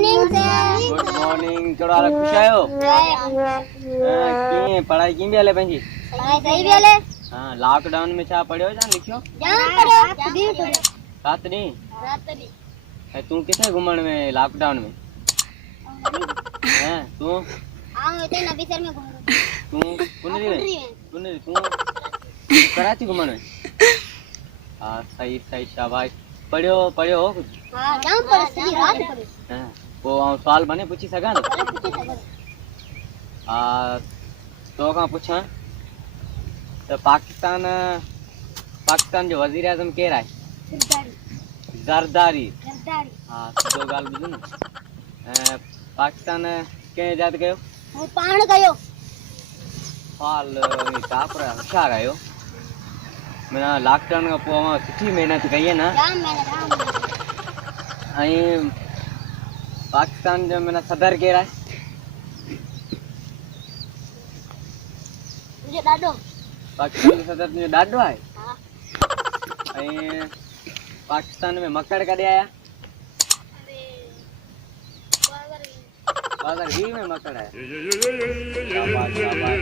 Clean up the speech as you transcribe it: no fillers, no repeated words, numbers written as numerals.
Morning sir. Good morning. कहिड़ो हाल आहे? खुश आहियो? कीअं पढ़ाई कीअं बि हले पंहिंजी? सही भी हले। हाँ, लॉकडाउन में छा पढ़ियो या लिखियो? जाम पढ़ियो। रात ॾींहुं? रात ॾींहुं। ऐं तूं किथे घुमण में लॉकडाउन में? हैं तूं? आऊं हिते नबीसर में घुमण। तूं कुनरी में? कुनरी तूं कराची घुमण में? हाँ सही सही शाबाश। पढ़ियो हो कुछ? हां जाम पढ़ सॼी रात पढ़ी। हां पोइ आउं सुवाल बने पुछी सघां थो? पूछी सघो। तो खां पुछां त पाकिस्तान जो वज़ीर आज़म केरु आहे? ज़रदारी। हाँ सिधो ॻाल्हि ॿुध न। ऐं पाकिस्तान कंहिं इजाद कयो? हू पाण कयो। हाल टापर होशियारु आहियो। माना लॉकडाउन खां पोइ मां सुठी महिनत कई आहे न। जाम महिनत। ऐं पाकिस्तान जो माना सदर केरु आहे? मुझे ॾाढो। पाकिस्तान जो सदर तुंहिंजो ॾाढो आहे? हां। ऐं पाकिस्तान में मकड़ कॾहिं आया? 2020 में मकड़ आया। शाबाश शाबाश।